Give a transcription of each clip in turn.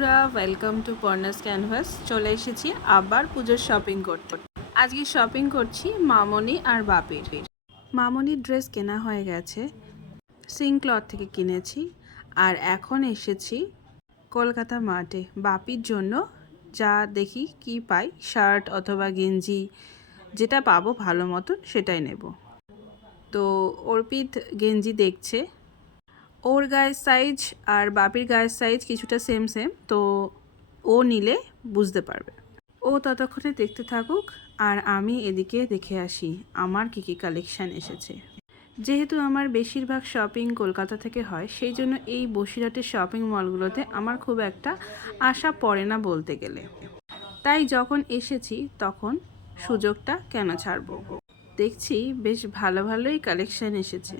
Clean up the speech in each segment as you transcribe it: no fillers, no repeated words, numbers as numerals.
বন্ধুরা, welcome to পর্নাস canvas. চলে এসেছি আবার পুজোর শপিং করতে। আজকে শপিং করছি মামনি আর বাপির। মামনির ড্রেস কেনা হয়ে গেছে, সিং ক্লথ থেকে কিনেছি। আর এখন এসেছি কলকাতা মার্টে বাপির জন্য। যা দেখি কি পাই, শার্ট অথবা গেঞ্জি, যেটা পাবো ভালো মতন সেটাই নেব। তো অর্পিত গেঞ্জি দেখছে। ওর গায়ের সাইজ আর বাপির গায়ের সাইজ কিছুটা সেম সেম, তো ও নিলে বুঝতে পারবে। ও ততক্ষণে দেখতে থাকুক আর আমি এদিকে দেখে আসি আমার কী কী কালেকশান এসেছে। যেহেতু আমার বেশিরভাগ শপিং কলকাতা থেকে হয়, সেই জন্য এই বসিরহাটের শপিং মলগুলোতে আমার খুব একটা আশা পড়ে না বলতে গেলে। তাই যখন এসেছি তখন সুযোগটা কেন ছাড়বো। দেখছি বেশ ভালো ভালোই কালেকশান এসেছে।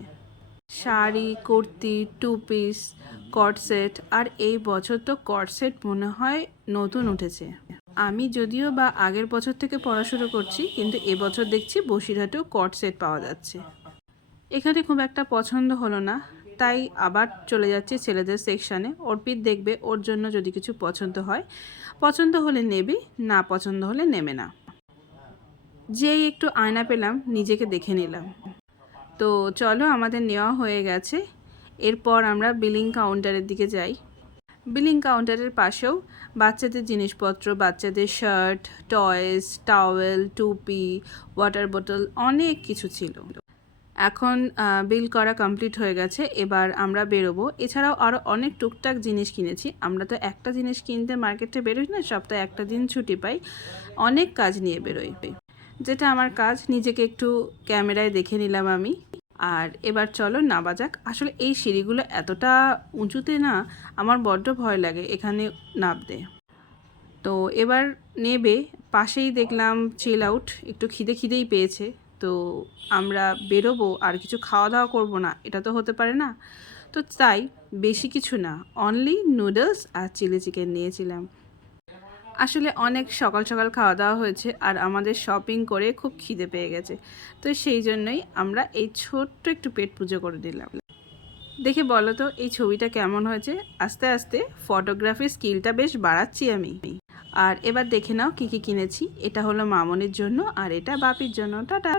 শাড়ি, কুর্তি, টু পিস, কট সেট। আর এই বছর তো কট সেট মনে হয় নতুন উঠেছে। আমি যদিও বা আগের বছর থেকে পড়া শুরু করছি, কিন্তু এবছর দেখছি বসিরহাটেও কট সেট পাওয়া যাচ্ছে। এখানে খুব একটা পছন্দ হলো না, তাই আবার চলে যাচ্ছি ছেলেদের সেকশানে। অর্পিত দেখবে, ওর জন্য যদি কিছু পছন্দ হয়, পছন্দ হলে নেবে, না পছন্দ হলে নেবে না। যেই একটু আয়না পেলাম, নিজেকে দেখে নিলাম। তো চলো, আমাদের নেওয়া হয়ে গেছে। এরপর আমরা বিলিং কাউন্টারের দিকে যাই। বিলিং কাউন্টারের পাশেও বাচ্চাদের জিনিসপত্র, বাচ্চাদের শার্ট, টয়েস, টাওয়েল, টুপি, ওয়াটার বোতল, অনেক কিছু ছিল। এখন বিল করা কমপ্লিট হয়ে গেছে, এবার আমরা বেরোবো। এছাড়াও আরও অনেক টুকটাক জিনিস কিনেছি। আমরা তো একটা জিনিস কিনতে মার্কেটে বেরোই না, সপ্তাহে একটা দিন ছুটি পাই, অনেক কাজ নিয়ে বেরোই। যেটা আমার কাজ, নিজেকে একটু ক্যামেরায় দেখে নিলাম আমি। আর এবার চলো নামা যাক। আসলে এই সিঁড়িগুলো এতটা উঁচুতে না, আমার বড্ড ভয় লাগে এখানে নামতে। তো এবার নেবে, পাশেই দেখলাম চিল আউট, একটু খিদেই পেয়েছে। তো আমরা বেরোবো আর কিছু খাওয়া দাওয়া করবো না, এটা তো হতে পারে না। তো তাই বেশি কিছু না, অনলি নুডলস আর চিলি চিকেন নিয়েছিলাম। আসলে অনেক সকাল সকাল খাওয়া দাওয়া হয়েছে আর আমাদের শপিং করে খুব খিদে পেয়ে গেছে। তো সেই জন্যই আমরা এই ছোট্ট একটু পেট পুজো করে দিলাম। দেখে বলো তো এই ছবিটা কেমন হয়েছে। আস্তে আস্তে ফটোগ্রাফির স্কিলটা বেশ বাড়াচ্ছি আমি। আর এবার দেখে নাও কি কি কিনেছি। এটা হলো মামনির জন্য আর এটা বাপির জন্য। টাটা।